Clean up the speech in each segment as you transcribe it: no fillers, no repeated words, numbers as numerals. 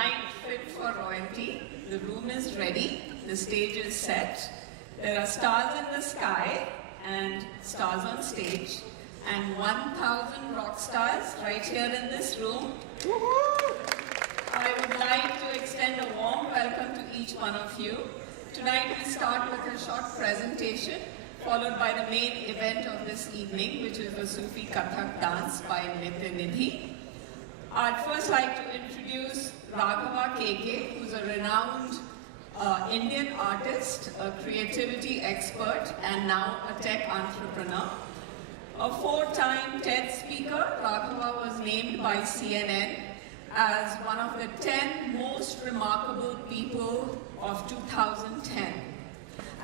night fit for royalty. The room is ready, the stage is set. There are stars in the sky and stars on stage, and 1,000 rock stars right here in this room. I would like to extend a warm welcome to each one of you. Tonight we start with a short presentation, followed by the main event of this evening, which is the Sufi Kathak dance by Nidhi. I'd first like to introduce Raghava KK, who's a renowned Indian artist, a creativity expert, and now a tech entrepreneur. A four-time TED speaker, Raghava was named by CNN as one of the 10 most remarkable people of 2010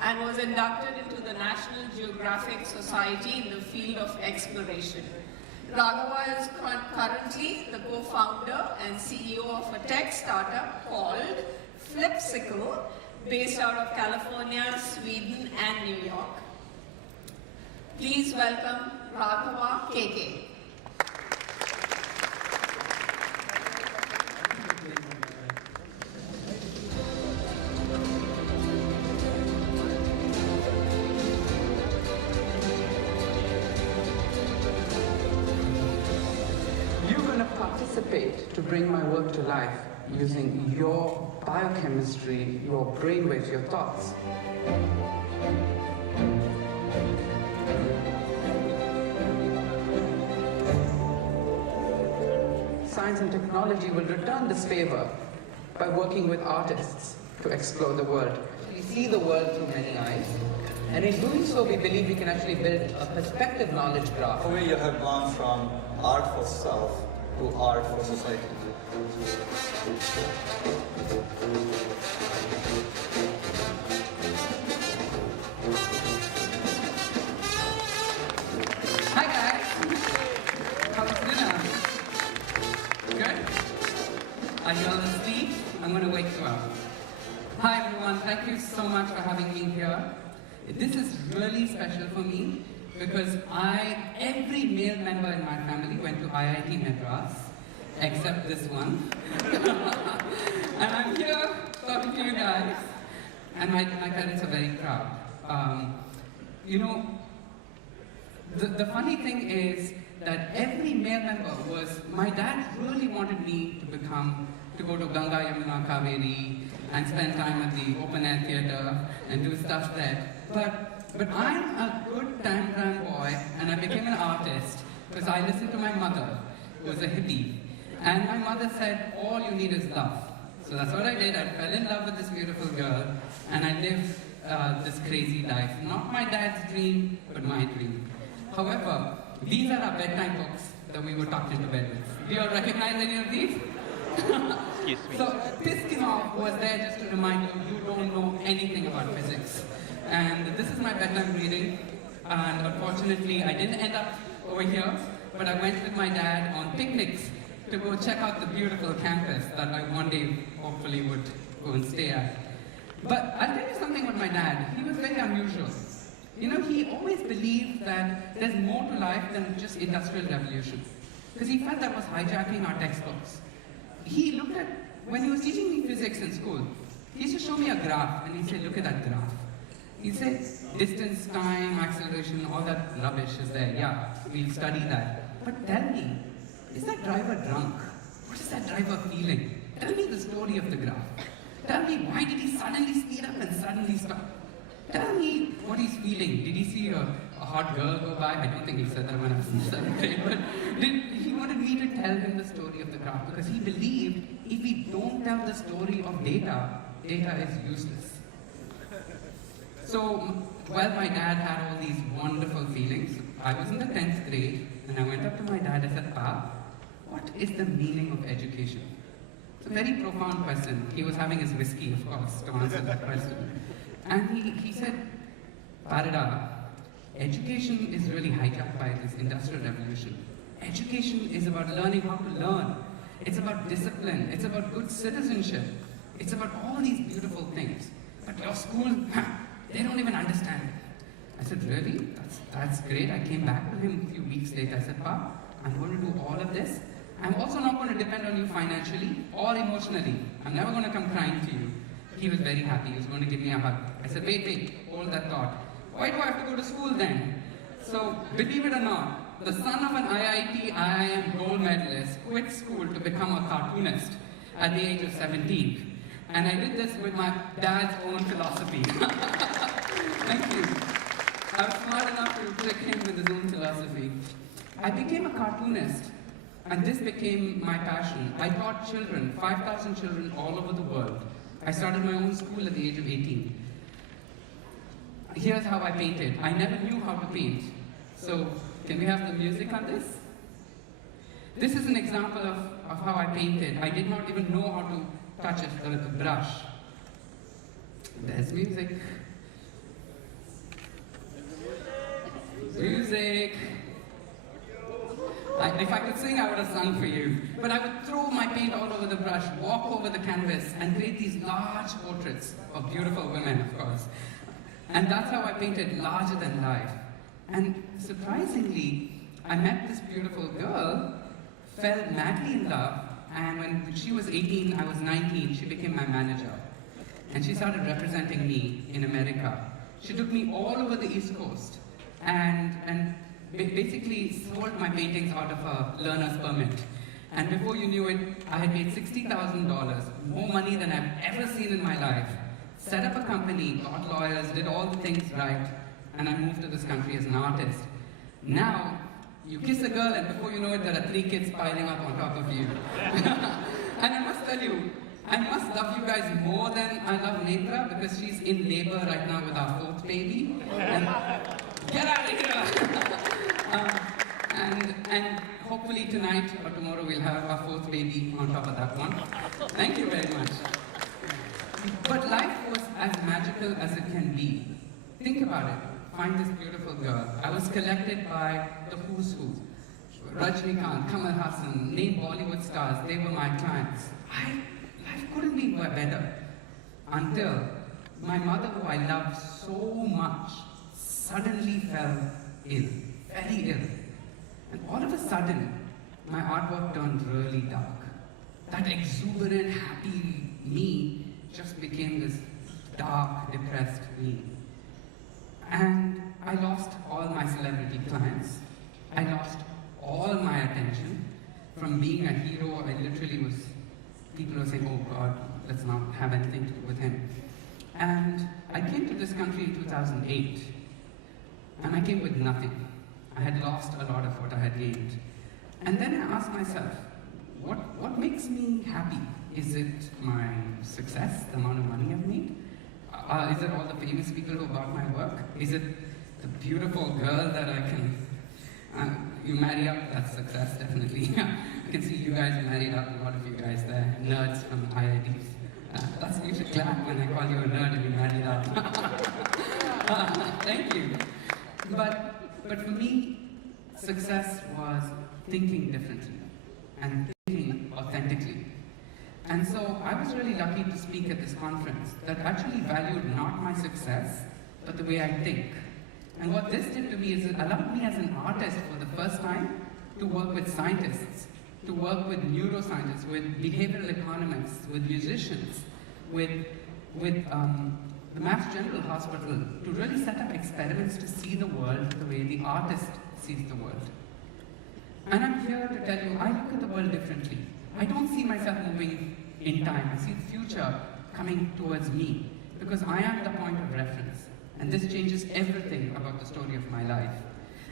and was inducted into the National Geographic Society in the field of exploration. Raghava is currently the co-founder and CEO of a tech startup called Flipsicle, based out of California, Sweden, and New York. Please welcome Raghava KK. To bring my work to life using your biochemistry, your brainwaves, your thoughts. Science and technology will return this favor by working with artists to explore the world. We see the world through many eyes, and in doing so, we believe we can actually build a perspective knowledge graph. The way you have gone from art for self to art for society. Hi guys, how's dinner? Good? Are you all asleep? I'm going to wake you up. Hi everyone, thank you so much for having me here. This is really special for me because every male member in my family went to IIT Madras, except this one. And I'm here talking to you guys, and my parents are very proud. You know, the funny thing is that every male member my dad really wanted me to go to Ganga, Yamuna, Kaveri, and spend time at the open air theatre and do stuff there. But I'm a good time boy, and I became an artist because I listened to my mother, who was a hippie. And my mother said, all you need is love. So that's what I did. I fell in love with this beautiful girl, and I lived this crazy life. Not my dad's dream, but my dream. However, these are our bedtime books that we were tucked into bed with. Do you all recognize any of these? Excuse me. So Piskinov was there just to remind you, you don't know anything about physics. And this is my bedtime reading. And unfortunately, I didn't end up over here, but I went with my dad on picnics to go check out the beautiful campus that I one day hopefully would go and stay at. But I'll tell you something about my dad. He was very unusual. You know, he always believed that there's more to life than just industrial revolution. Because he felt that was hijacking our textbooks. He looked at, when he was teaching me physics in school, he used to show me a graph, and he'd say, look at that graph. He'd say, distance, time, acceleration, all that rubbish is there. Yeah, we'll study that. But tell me, is that driver drunk? What is that driver feeling? Tell me the story of the graph. Tell me, why did he suddenly speed up and suddenly stop? Tell me what he's feeling. Did he see a hot girl go by? I don't think he said that when I was in 7th grade, but he wanted me to tell him the story of the graph because he believed if we don't tell the story of data, data is useless. So, while my dad had all these wonderful feelings, I was in the 10th grade, and I went up to my dad and said, Pa, what is the meaning of education? It's a very profound question. He was having his whiskey, of course, to answer that question. And he said, Parida, education is really hijacked by this industrial revolution. Education is about learning how to learn. It's about discipline. It's about good citizenship. It's about all these beautiful things. But your school, they don't even understand it. I said, really? That's great. I came back to him a few weeks later. I said, Pa, I'm going to do all of this, I'm also not going to depend on you financially or emotionally. I'm never going to come crying to you. He was very happy. He was going to give me a hug. I said, wait, hold that thought. Why do I have to go to school then? So, believe it or not, the son of an IIT, IIM gold medalist quit school to become a cartoonist at the age of 17. And I did this with my dad's own philosophy. Thank you. I was smart enough to trick him with his own philosophy. I became a cartoonist, and this became my passion. I taught children, 5,000 children all over the world. I started my own school at the age of 18. Here's how I painted. I never knew how to paint. So, can we have the music on this? This is an example of how I painted. I did not even know how to touch a brush. There's music. Music. If I could sing, I would have sung for you. But I would throw my paint all over the brush, walk over the canvas, and create these large portraits of beautiful women, of course. And that's how I painted larger than life. And surprisingly, I met this beautiful girl, fell madly in love, and when she was 18, I was 19, she became my manager. And she started representing me in America. She took me all over the East Coast and basically sold my paintings out of a learner's permit. And before you knew it, I had made $60,000, more money than I've ever seen in my life. Set up a company, got lawyers, did all the things right, and I moved to this country as an artist. Now, you kiss a girl and before you know it, there are 3 kids piling up on top of you. And I must tell you, I must love you guys more than I love Netra because she's in labor right now with our 4th baby. And get out of here! And hopefully tonight or tomorrow we'll have our 4th baby on top of that one. Thank you very much. But life was as magical as it can be. Think about it. Find this beautiful girl. I was collected by the who's who. Rajnikant, Kamal Hassan, name Bollywood stars, they were my clients. Life couldn't be better. Until my mother, who I loved so much, suddenly fell ill, very ill. And all of a sudden, my artwork turned really dark. That exuberant, happy me just became this dark, depressed me. And I lost all my celebrity clients. I lost all my attention. From being a hero, I literally was, people were saying, oh God, let's not have anything to do with him. And I came to this country in 2008, and I came with nothing. I had lost a lot of what I had gained. And then I asked myself, what makes me happy? Is it my success, the amount of money I've made? Is it all the famous people who bought my work? Is it the beautiful girl that I can, you marry up, that's success, definitely. I can see you guys married up, a lot of you guys there, nerds from IITs. You should clap when I call you a nerd and you married up. Thank you. But for me, success was thinking differently and thinking authentically. And so I was really lucky to speak at this conference that actually valued not my success, but the way I think. And what this did to me is it allowed me as an artist for the first time to work with scientists, to work with neuroscientists, with behavioral economists, with musicians, with the Mass General Hospital, to really set up experiments to see the world the way the artist sees the world. And I'm here to tell you, I look at the world differently. I don't see myself moving in time. I see the future coming towards me because I am the point of reference. And this changes everything about the story of my life.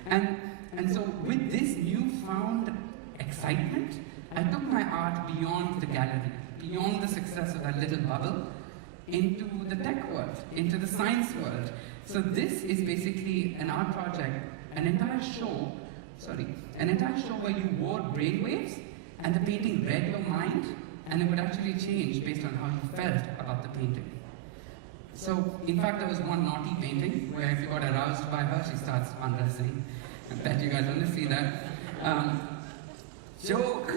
And so with this newfound excitement, I took my art beyond the gallery, beyond the success of that little bubble, into the tech world, into the science world. So this is basically an art project, an entire show where you wore brainwaves and the painting read your mind, and it would actually change based on how you felt about the painting. So, in fact, there was one naughty painting where if you got aroused by her, she starts undressing. I bet you guys want to see that. Joke!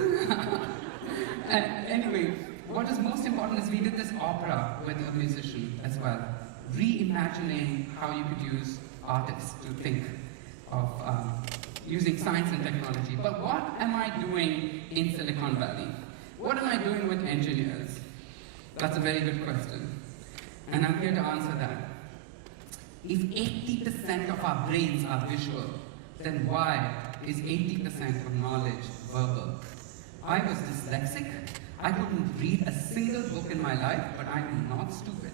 Anyway, what is most important is we did this opera with a musician as well, reimagining how you could use artists to think of using science and technology. But what am I doing in Silicon Valley? What am I doing with engineers? That's a very good question. And I'm here to answer that. If 80% of our brains are visual, then why is 80% of knowledge verbal? I was dyslexic. I couldn't read a single book in my life, but I'm not stupid,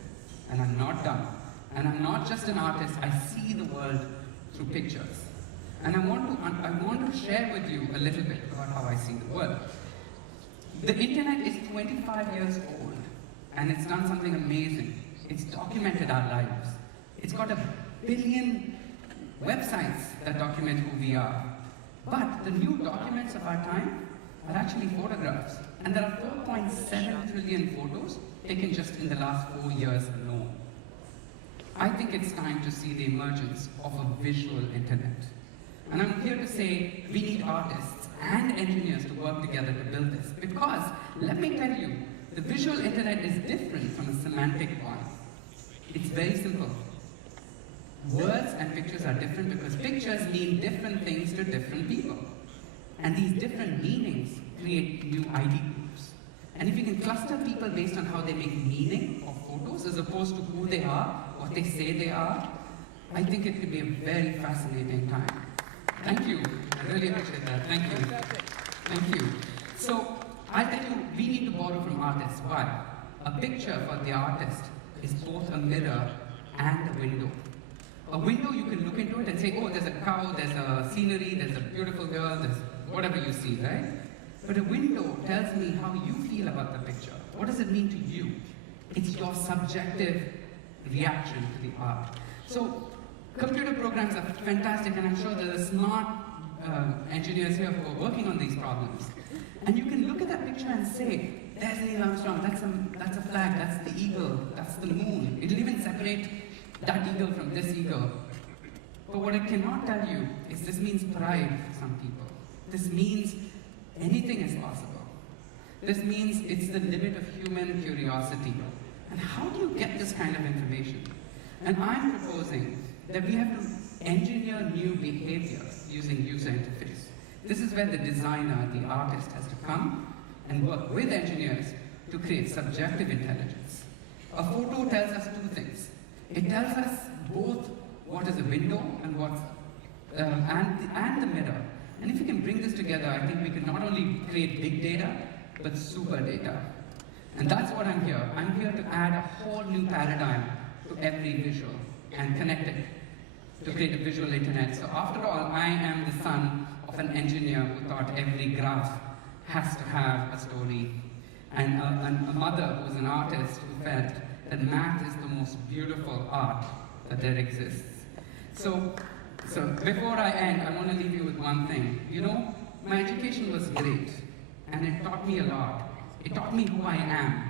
and I'm not dumb. And I'm not just an artist, I see the world through pictures. And I want to share with you a little bit about how I see the world. The internet is 25 years old, and it's done something amazing. It's documented our lives. It's got 1 billion websites that document who we are. But the new documents of our time are actually photographs. And there are 4.7 trillion photos taken just in the last 4 years alone. I think it's time to see the emergence of a visual internet. And I'm here to say we need artists and engineers to work together to build this. Because, let me tell you, the visual internet is different from a semantic one. It's very simple. Words and pictures are different because pictures mean different things to different people. And these different meanings create new ID groups. And if you can cluster people based on how they make meaning of photos as opposed to who they are, what they say they are, I think it could be a very fascinating time. Thank you. I really appreciate that. Thank you. Thank you. So, I tell you, we need to borrow from artists. Why? A picture for the artist is both a mirror and a window. A window, you can look into it and say, oh, there's a cow, there's a scenery, there's a beautiful girl, there's whatever you see, right? But a window tells me how you feel about the picture. What does it mean to you? It's your subjective reaction to the art. So, computer programs are fantastic, and I'm sure there are smart engineers here who are working on these problems. And you can look at that picture and say, there's Neil Armstrong, that's a flag, that's the eagle, that's the moon. It'll even separate that eagle from this eagle. But what it cannot tell you is this means pride for some people. This means anything is possible. This means it's the limit of human curiosity. And how do you get this kind of information? And I'm proposing that we have to engineer new behaviors using user interface. This is where the designer, the artist, has to come and work with engineers to create subjective intelligence. A photo tells us two things. It tells us both what is a window and what's and the mirror. And if we can bring this together, I think we can not only create big data, but super data. And that's what I'm here. I'm here to add a whole new paradigm to every visual and connect it to create a visual internet. So after all, I am the son of an engineer who thought every graph has to have a story, and a mother who's an artist who felt that math is the most beautiful art that there exists. So before I end, I want to leave you with one thing. You know, my education was great, and it taught me a lot. It taught me who I am.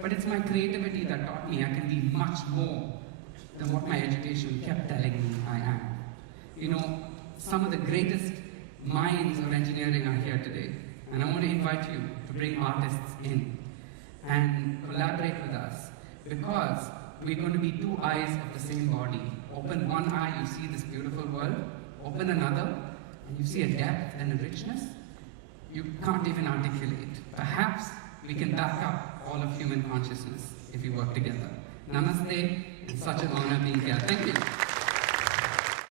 But it's my creativity that taught me I can be much more than what my education kept telling me I am. You know, some of the greatest minds of engineering are here today, and I want to invite you to bring artists in and collaborate with us, because we're going to be two eyes of the same body. Open one eye, you see this beautiful world. Open another, and you see a depth and a richness you can't even articulate. Perhaps we can back up all of human consciousness if we work together. Namaste, it's such an honor being here. Thank you.